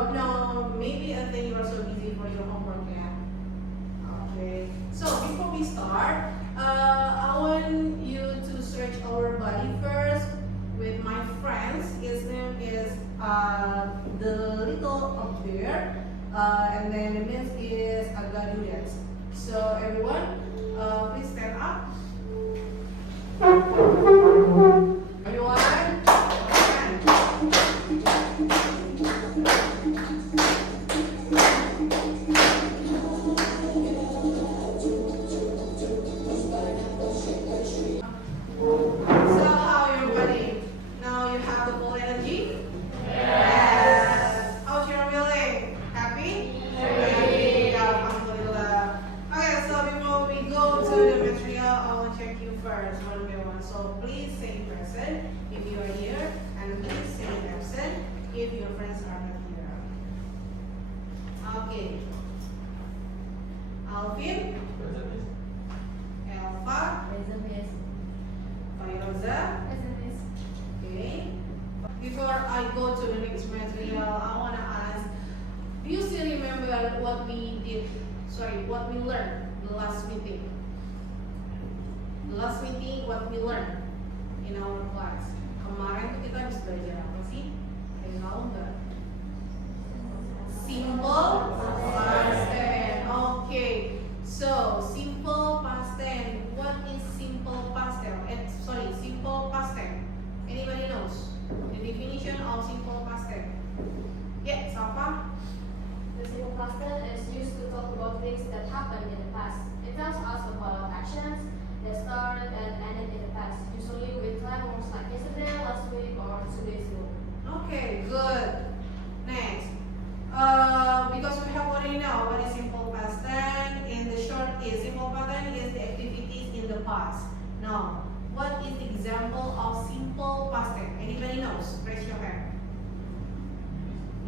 job now. Maybe I think you are so busy for your homework, yeah. Okay. So before we start, I want you to stretch our body first with my friends. His name is the little up there, and then the name is Agadudes. So everyone, please stand up. Everyone, stand. So how everybody? Now you have the full energy? Yes. How's your feeling? Happy? Happy. Yeah, alhamdulillah. Okay, so before we go to the material, I will check you first one by one. So please say present if you are here, and please say absent if your friends are not here. Okay. Alvin, Elva, Fairoza. Okay. Before I go to the next material, I want to ask, do you still remember what we did? Sorry, what we learned the last meeting? The last meeting, what we learned in our class. Kemarin tuh kita habis belajar apa sih? Ada yang tahu nggak? Simple past tense. Okay. So simple past tense. What is simple past tense? Simple past tense. Anybody knows the definition of simple past tense? Yeah, Safa. The simple past tense is used to talk about things that happened in the past. It tells us about actions that started and ended in the past, usually with time words like yesterday, last week, or 2 days ago. Okay, good. Next, because we have already know what is simple past tense. In the short is simple past tense is the activities in the past. Now, what is the example of simple past tense? Anybody knows? Raise your hand.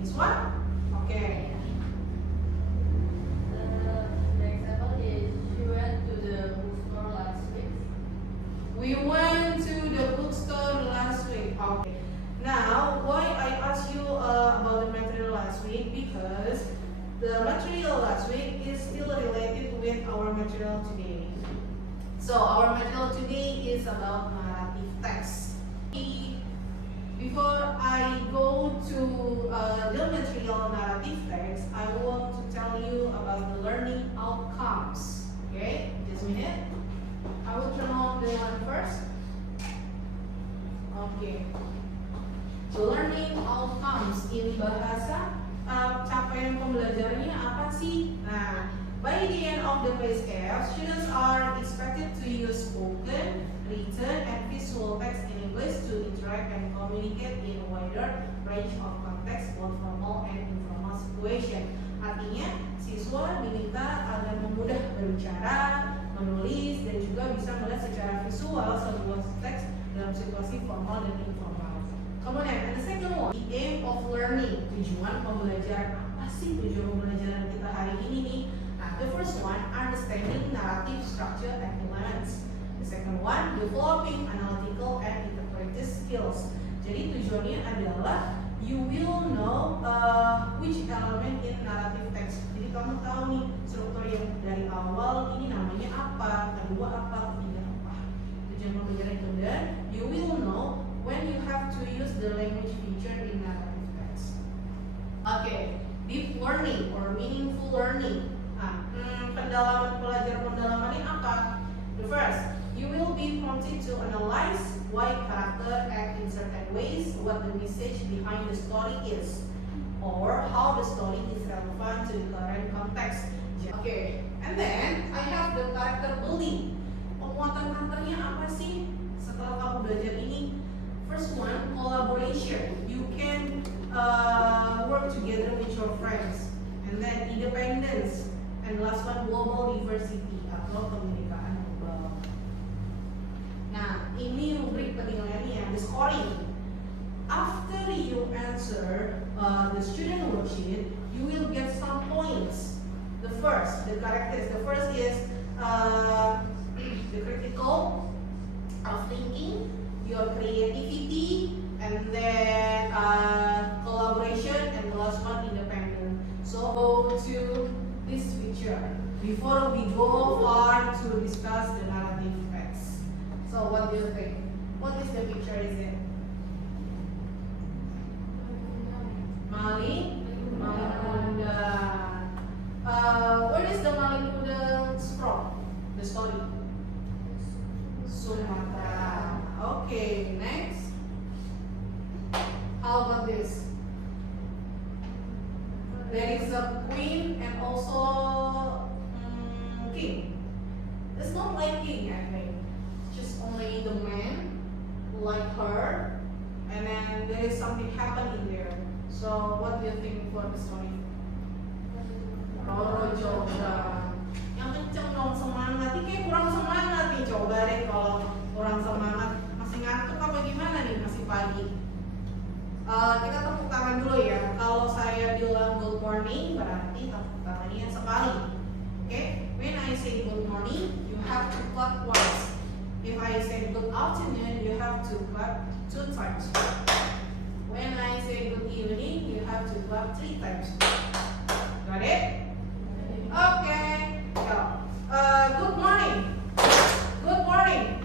This one? Okay. The example is she went to the bookstore last week. We went to the bookstore last week. Okay. Now, why I asked you about the material last week? Because the material last week is still related with our material today. So our material today is about narrative text. Before I go to the material narrative text, I want to tell you about the learning outcomes. Okay, just a minute. I will turn on the one first. Okay. The learning outcomes in bahasa, capaian pembelajarannya apa sih? Nah, by the end of the PSF, students are expected to use spoken, written, and visual text in English to interact and communicate in a wider range of context, both formal and informal situation. Artinya, siswa diminta agar memudah berbicara, menulis, dan juga bisa melihat secara visual sebuah teks dalam situasi formal dan informal. Kemudian, the second one, the aim of learning. Tujuan pembelajaran, apa sih tujuan pembelajaran kita hari ini nih? Nah, the first one, understanding narrative structure and elements. The second one, developing analytical and interpretive skills. Jadi tujuannya adalah you will know which element in narrative text. Jadi kamu tahu nih struktur yang dari awal ini namanya apa, kedua apa, ketiga apa. Tujuan pembelajaran itu, dan you will know when you have to use the language feature in narrative text. Okay, deep learning or meaningful learning. Pendalaman pelajaran pendalamannya apa? The first, you will be prompted to analyze why character act in certain ways, what the message behind the story is, or how the story is relevant to the current context. Okay, and then I have the character building. Penguatan karakternya apa sih? Setelah kamu belajar ini, first one, collaboration. You can work together with your friends. And then independence. And the last one, global diversity atau kebinekaan global. Nah, ini rubrik penilaiannya, the scoring. After you answer the student worksheet, you will get some points. The first, the characters. The first is the critical of thinking, your creativity, and then collaboration, and the last one, independence. also king. It's not like king, I think. It's just only the man like her, and then there is something happen in there. So what do you think for the story? Roro Joga. Yang kenceng dong, semangat. Ini kayak kurang semangat nih. Coba deh kalau kurang semangat. Masih ngantuk apa gimana nih? Masih pagi. Kita tepuk tangan dulu ya. Kalau saya bilang good morning, berarti tepuk tangannya sekali. Oke? When I say good morning, you have to clap once. If I say good afternoon, you have to clap 2 times. When I say good evening, you have to clap 3 times. Got it? Okay. So, good morning. Good morning.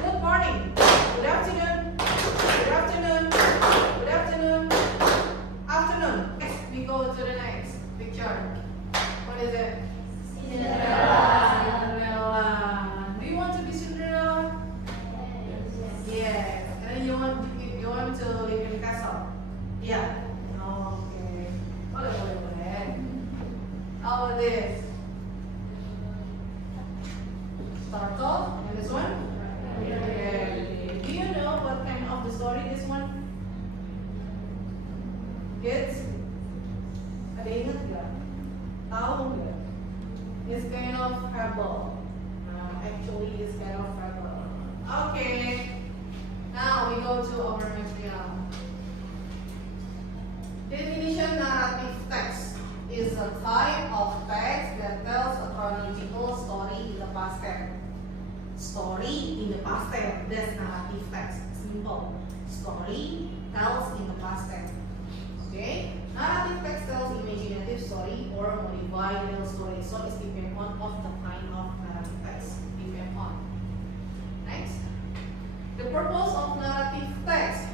Good morning. Good afternoon. Good afternoon. Good afternoon. Afternoon. Okay, we go to the next picture. What is it? Cinderella. Do you want to be Cinderella? Yes. And you want to live in castle? Yeah. Okay. Boleh. How about this? Sparkle. And this one? Okay. Do you know what kind of the story this one? Kids? Ada ingat nggak? Tahu nggak? It's kind of fable. Actually, it's kind of fable. Okay. Now we go to our material. Definition narrative text is a type of text that tells a chronological story in the past tense. Story in the past tense, that's narrative text. Simple. Story tells in the past tense. Okay? Narrative text tells imaginative story or modified real story. So it's depend on of the kind of narrative text. Depend on. Next. The purpose of narrative text.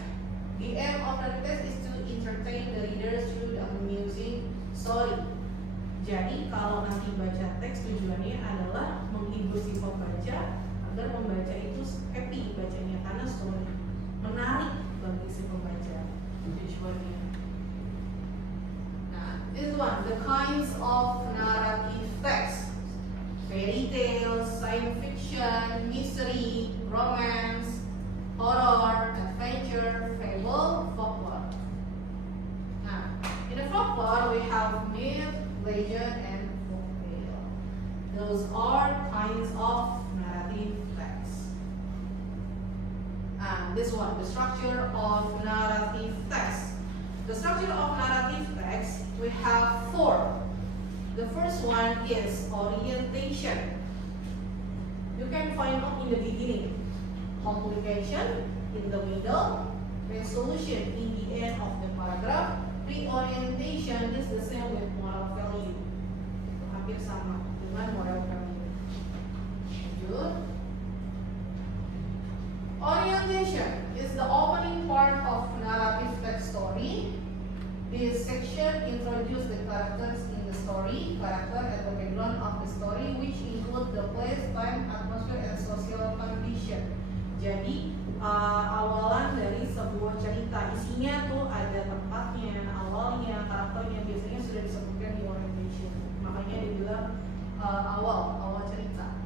The aim of narrative text is to entertain the reader through the amusing story. Jadi kalau nanti baca teks tujuannya adalah menghibur si pembaca agar membaca itu happy bacanya karena story menarik bagi si pembaca tujuannya. Nah, this one, the kinds of narrative text: fairy tales, science fiction, mystery, romance, horror, adventure, fable, folklore. Nah, in the folklore we have myth, legend, and folktale. Those are kinds of narrative text. And this one, the structure of narrative text. The structure of narrative text, we have 4. The first one is orientation. You can find out in the beginning. Complication in the middle, resolution in the end of the paragraph. Reorientation is the same with moral value. Hampir sama dengan moral value. Lanjut. Orientation is the opening part of narrative text story. This section introduces the characters in the story, character and the background of the story, which include the place, time, atmosphere, and social condition. Jadi awalan dari sebuah cerita, isinya tuh ada tempatnya, awalnya, karakternya, biasanya sudah disebutkan di orientation. Makanya dibilang awal cerita.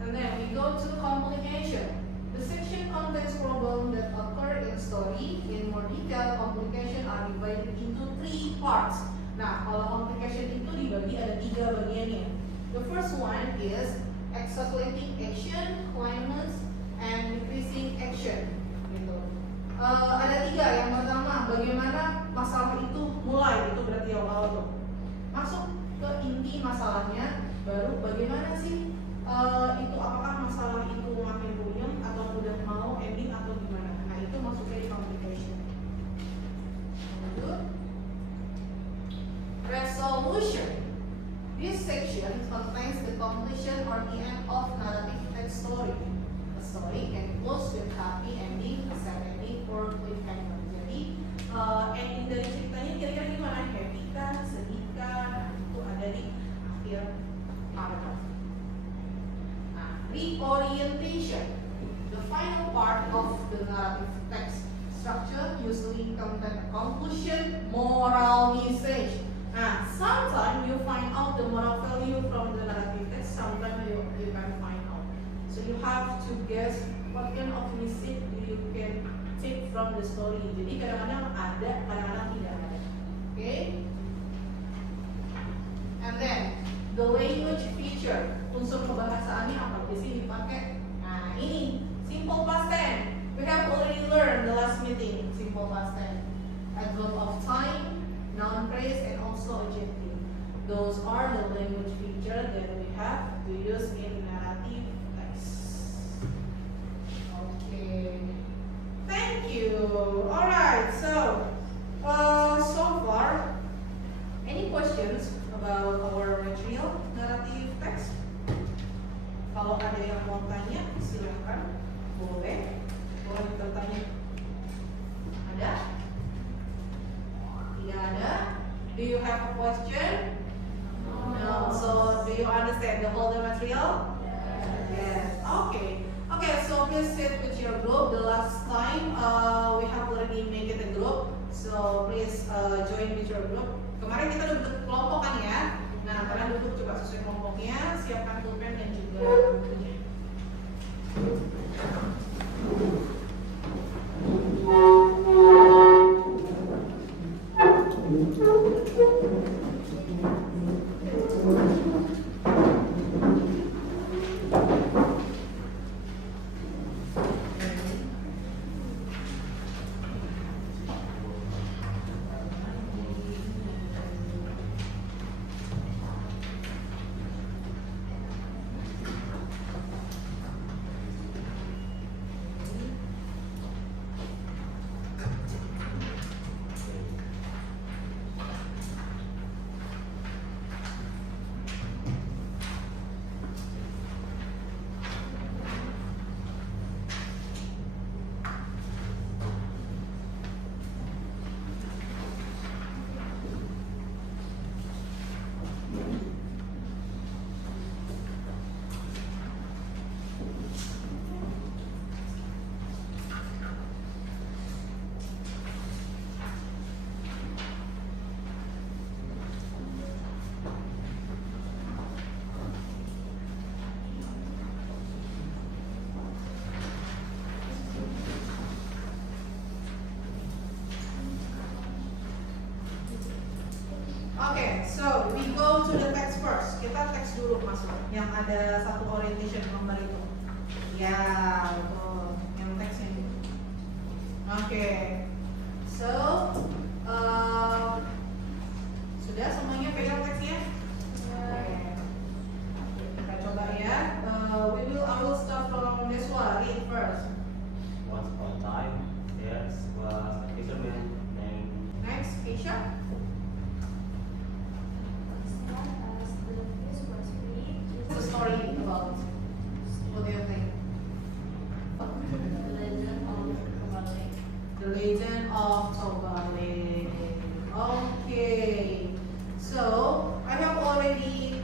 And then we go to complication. The section contains problems that occur in story. In more detail, complication are divided into 3 parts. Nah, kalau complication itu dibagi ada 3 bagiannya. The first one is accelerating action, climax, and decreasing action. Gitu. Ada 3. Yang pertama, bagaimana masalah itu mulai, itu berarti awal tuh. Masuk ke inti masalahnya, baru bagaimana sih itu, apakah masalah itu makin runyam atau udah mau ending atau gimana. Nah, itu masuknya di complication. Lanjut. Resolution. This section contains the completion or the end of narrative text story. A story can close with happy ending, a sad ending, or cliffhanger. Jadi ending dari ceritanya kira-kira gimana? Happy kah, sedih kah? Itu ada di akhir paragraph. Nah, reorientation, the final part of the narrative text structure, usually contain a conclusion, moral message. Nah, sometimes you So you have to guess what kind of message you can take from the story. Jadi kadang-kadang ada, kadang-kadang tidak ada. Okay? And then the language feature, unsur kebahasaannya apa? Biasanya dipakai. Nah ini simple past tense. We have already learned the last meeting simple past tense. Adverb of time, noun phrase, and also adjective. Those are the language feature that we have to use in narrative text. Okay. Thank you. Alright, so so far, any questions about our material narrative text? Kalau ada yang mau tanya, silakan. Boleh bertanya. Ada? Tidak ada? Do you have a question? No. So, do you understand the whole material? Yes. Okay. Okay, so please sit with your group. The last time we have already made it a group. So please join with your group. Kemarin kita udah bentuk kelompok kan ya. Nah, kalian duduk coba sesuai kelompoknya, siapkan pulpen dan juga bukunya. Okay, so we go to the text first. Kita teks dulu masuk. Yang ada satu orientation nomor itu. Ya, betul. Yang teksnya itu. Okay. So, sudah semuanya pegang teksnya? Okay. Kita coba ya. I will start from this one. Read first. Once upon a time, there was a fisherman named. Next, Keisha. What's the story about? What do you think? The Legend of Tobale. Okay. So I have already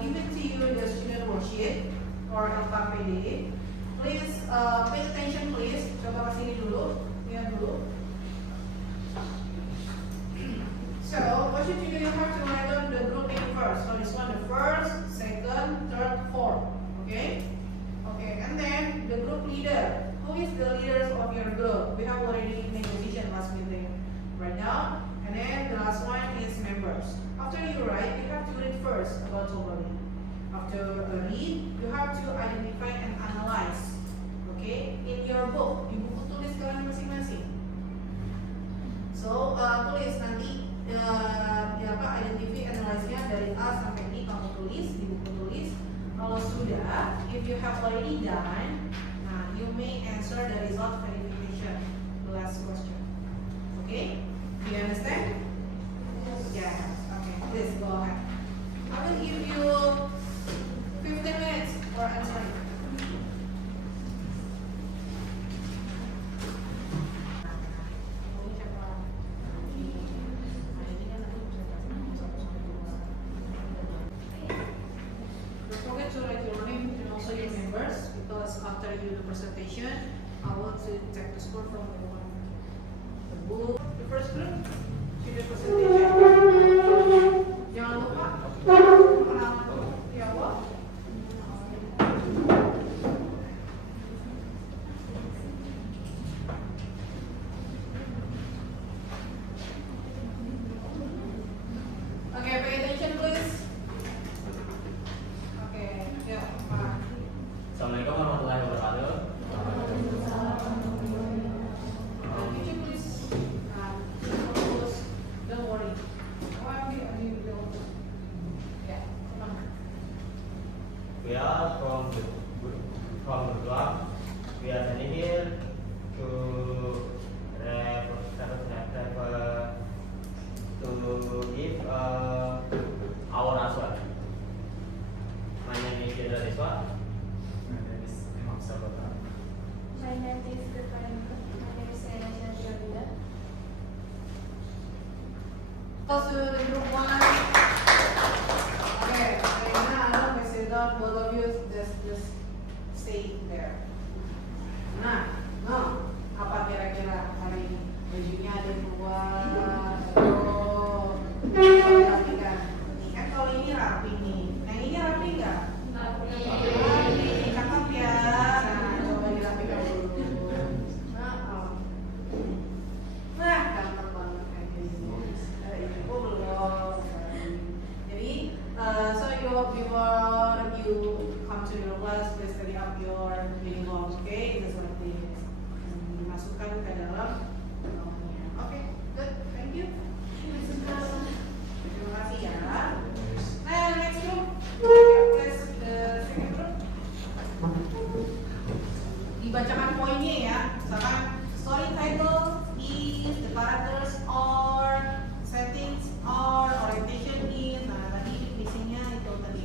given to you the student worksheet or LKPD. Please pay attention, please. Coba kesini dulu, lihat dulu. So what should you do? You have to write down the group name first. So this one, the first, second, third, fourth. Okay. Okay. And then the group leader. Who is the leaders of your group? We have already made decision last meeting. Write down. And then the last one is members. After you write, you have to read first about Tobali. After read, you have to identify and analyze. Okay, in your book, di buku tulis kalian masing-masing. So tulis nanti identify analyze-nya dari A sampai I kamu tulis di buku tulis. Kalau sudah, if you have already done, you may answer the result verification, the last question. Okay? Do you understand? Yes. Okay. Please go ahead. I will give you 15 minutes for answering. Don't forget to write your name and also your members, because after you do the presentation, I want to check the score from everyone. The first group, see the presentation. Jangan lupa kenalan di awal. Close to the group one. Okay, Reina, Adam, Meseda, both of you just stay there. Nah, apa kira-kira hari ini? Bajunya ada yang keluar. Oh, rapikan. Kan kalau ini rapi nih. Yang ini rapi nggak? Rapi, cakep ya. Nah, coba dirapikan dulu. Nah, gampang banget kayak gini. Ini belum. Jadi, so before you come to your class, please study up your uniform, okay? It's seperti ini. Dimasukkan ke dalam uniformnya. Oke, good, thank you. Terima kasih ya. Nah, next group, please the second group. Dibacakan poinnya ya. Misalkan story title is, the characters are, settings are, orientation is. Nah, tadi missingnya itu tadi.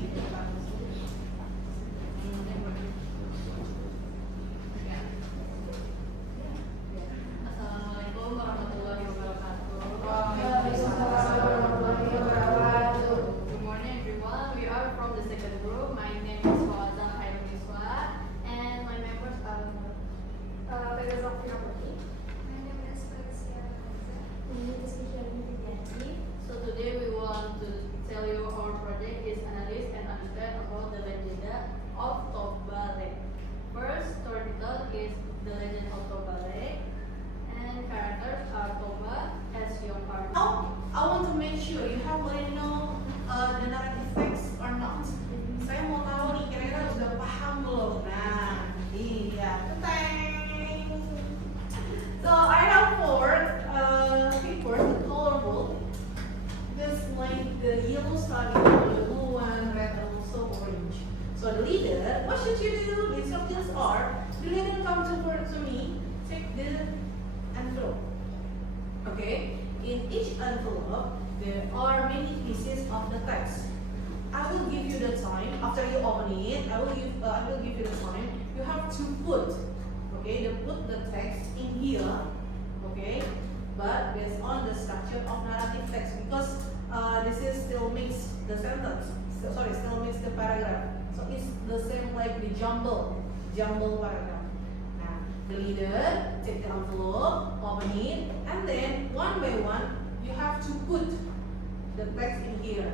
Assalamualaikum warahmatullahi wabarakatuh. Good morning everyone. We are from the second group. My name is Fawaza Khairul Iswa and my members are So today we want to tell you our project is analyze and understand about the legend of Toba Lake. First, story title is The Legend of Toba Lake, and characters are Toba as young partner. Now, I want to make sure you have already know the narrative text or not. Saya mau tahu nih kira-kira sudah paham belum? Nah, ini dia. Teng. So I have four papers, the colorful. This like the yellow study, the blue one, red, and also orange. So the leader, what should you do? The instructions are: the leader come to me, take the envelope. Okay. In each envelope, there are many pieces of the text. I will give you the time after you open it. I will give you the time. You have to put, okay, put the text in here, okay, but based on the structure of narrative text because this is still mix the sentence. Still mix the paragraph. So it's the same like the jumble paragraph. Now, the leader take the envelope, open it, and then one by one you have to put the text in here.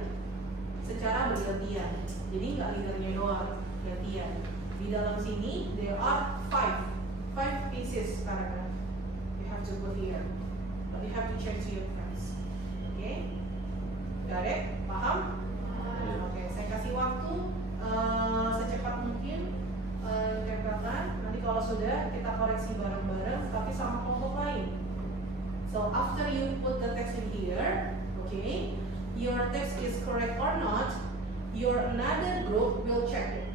Secara bergantian. Jadi nggak leadernya doang, gantian. Di dalam sini there are five pieces paragraph. You have to put here, but you have to check to your friends. Okay? Got it? Paham? Oke, saya kasih waktu secepat mungkin catatan. Nanti kalau sudah kita koreksi bareng-bareng, tapi sama kelompok lain. So after you put the text in here, okay, your text is correct or not, your another group will check it.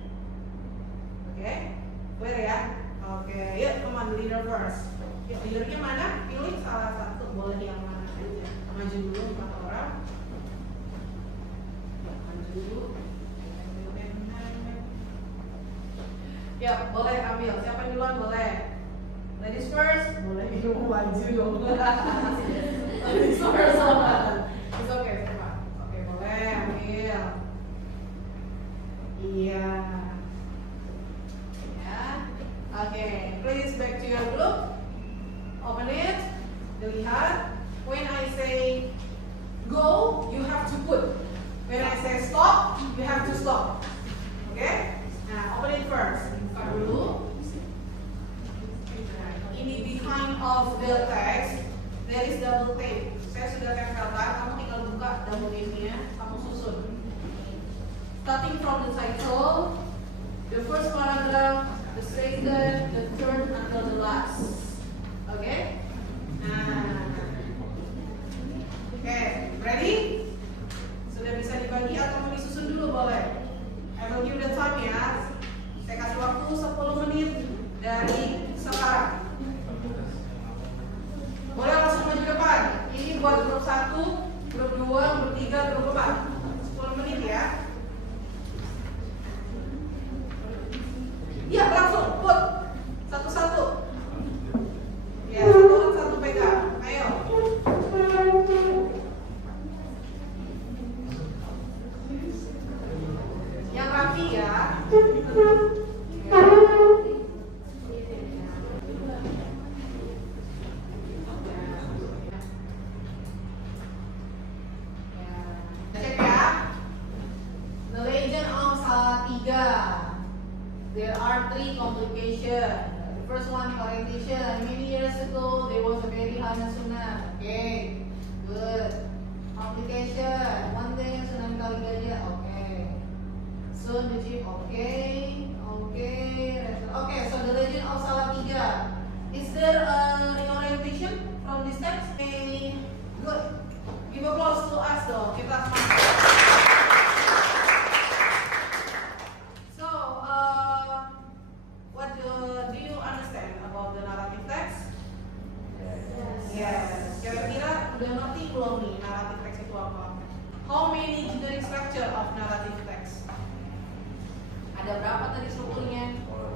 Okay, clear ya? Oke, yuk come on, leader first. Yuk, leadernya mana? Pilih salah satu, boleh yang mana aja. Maju dulu 4 orang. Maju. Ya, boleh ambil. Siapa yang duluan boleh. Ladies first, boleh maju dong. Ladies first, it's okay, siapa? Oke, boleh ambil. Iya. Ya. Oke, please back to your group. Open it. Dilihat. When I say go, you have to put. When I say stop, you have to stop. Okay? Nah, open it first. Buka dulu. Ini behind of the text, there is double tape. Saya sudah tempelkan, kamu tinggal buka double tape-nya, kamu susun. Starting from the title, the first paragraph, the second, the third, until the last. Okay? Nah. Okay, ready? Sudah bisa dibagi atau mau disusun dulu boleh? I will give the time ya. Saya kasih waktu 10 menit dari sekarang. Boleh langsung maju ke depan. Ini buat grup 1, grup 2, grup 3, grup 4. 10 menit ya. Iya, langsung put. Satu-satu. Ya, satu orang satu pegang. Ayo. 3 complication. The first one orientation. Many years ago there was a very high tsunami. Okay, good. Complication. One day tsunami Kaligaria. Okay. Soon the ship. Okay. Okay. So the legend of Salatiga. Is there any orientation from this text? Okay. Good. Give applause to us though. Kita semangat. So, what do you understand about the narrative text? Yes. Kira-kira udah ngerti belum nih narrative text itu apa? How many generic structure of narrative text? Ada berapa tadi strukturnya? Four.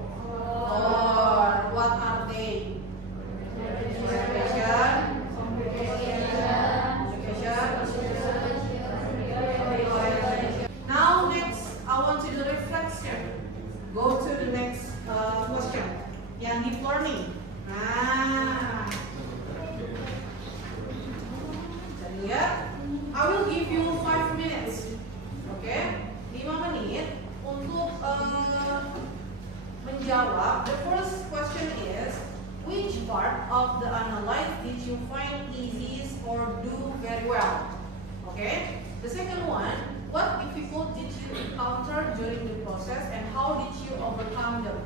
What are they? Description, Now next, I want to do reflection. Go to the next question. Yang deep learning. Nah, jadi ya, I will give you 5 minutes. Oke, 5 menit untuk menjawab. The first question is, which part of the analyze did you find easiest or do very well? Okay. The second one, what difficulties did you encounter during the process and how did you overcome them?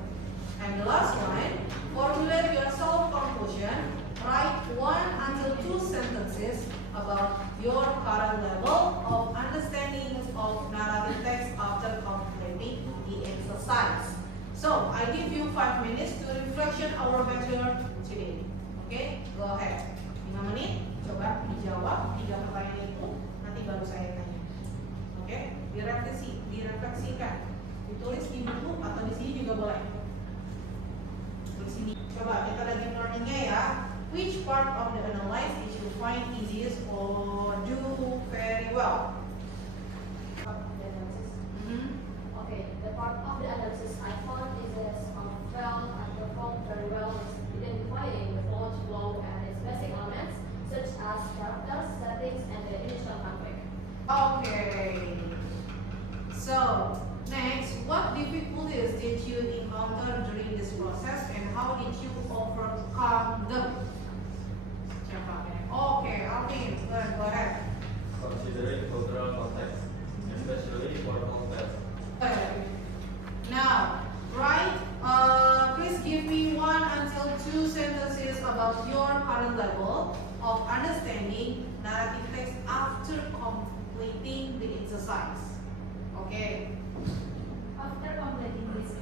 And the last one, formulate your self-conclusion. Write 1 until 2 sentences about your current level of understanding of narrative text after completing the exercise. So, I give you 5 minutes to reflection our lecture today. Okay, go ahead. 5 menit, coba dijawab 3 pertanyaan itu, nanti baru saya tanya. Oke, direfleksikan, ditulis di buku atau di sini juga boleh. Di sini, coba kita lagi learningnya ya. Which part of the analyze did you find easiest or do very well? Okay, the part of the analysis I found is I performed very well in identifying the plot flow and its basic elements, such as characters, settings, and the initial conflict. Okay. So, next, what difficulties did you encounter during this process and how did you overcome them? Okay, Alvin, go ahead. Considering cultural context, especially for context. Now, write, please give me 1 until 2 sentences about your current level of understanding narrative text after completing the exercise. Okay. After completing this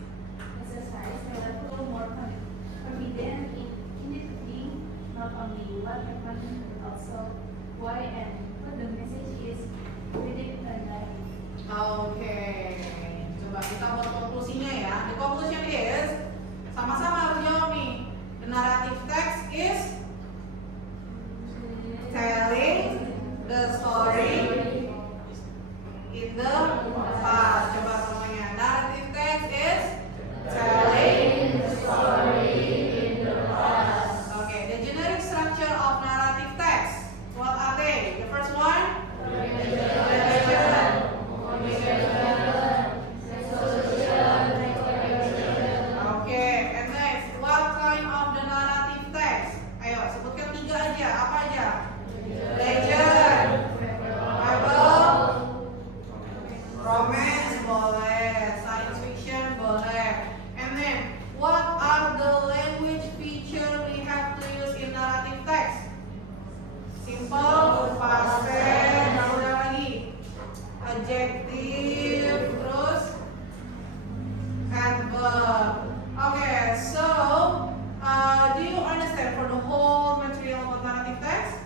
exercise, I will feel more confident in interpreting not only what happened but also why and what the message is within the narrative. Okay. Coba kita buat konklusinya ya. The conclusion is, sama-sama harus jawab nih. The narrative text is telling the story in the past. Coba semuanya. Narrative text is telling the story in the past. Okay, the generic structure of narrative text. What are they? The first one? Okay, and next, what kind of the narrative text? Ayo, sebutkan 3 aja. Apa aja? Legend, Bible, romance boleh, science fiction boleh. And then, what are the language feature we have to use in narrative text? Simple, past tense, ada lagi. Adjective, terus adverb. Okay, so do you understand for the whole material of narrative text?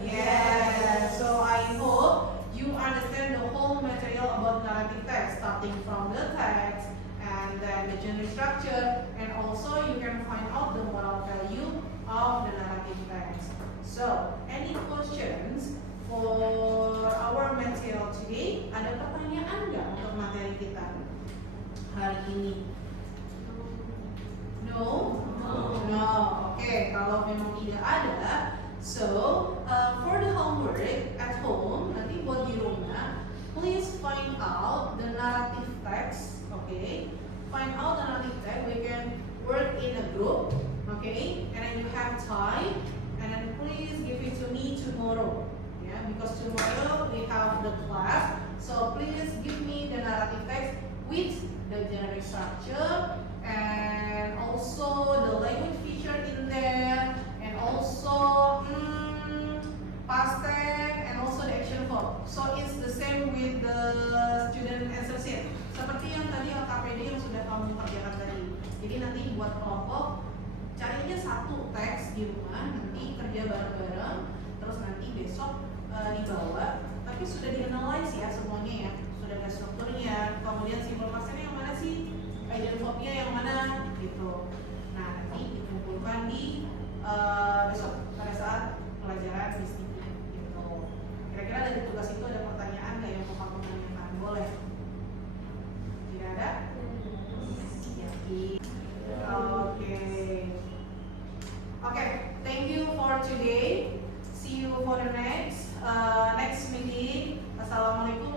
Yes. So I hope you understand the whole material about narrative text, starting from the text and then the genre structure, and also you can find out the moral value of the narrative text. So, any questions for our material today? Ada pertanyaan nggak untuk materi kita hari ini? No? No. Okay, kalau memang tidak ada, so for the homework at home, nanti buat di rumah, please find out the narrative text. Okay, find out the narrative time, and then please give it to me tomorrow. Yeah, because tomorrow we have the class. So please give me the narrative text with the generic structure and also the language feature in there, and also past tense and also the action verb. So it's the same with the student answer sheet. Seperti yang tadi LKPD yang sudah kamu kerjakan tadi. Jadi nanti buat kelompok, cari aja satu teks di rumah, nanti kerja bareng-bareng, terus nanti besok dibawa. Tapi sudah di-analyze ya semuanya ya, sudah ada strukturnya. Kemudian simple past tense yang mana sih, agent verbnya yang mana gitu. Nah nanti dikumpulkan di besok pada saat pelajaran bisnisnya gitu. Kira-kira dari tugas itu ada pertanyaan nggak yang mau kamu tanyakan? Boleh? Tidak ada? Ya. Okay, thank you for today. See you for the next meeting. Assalamualaikum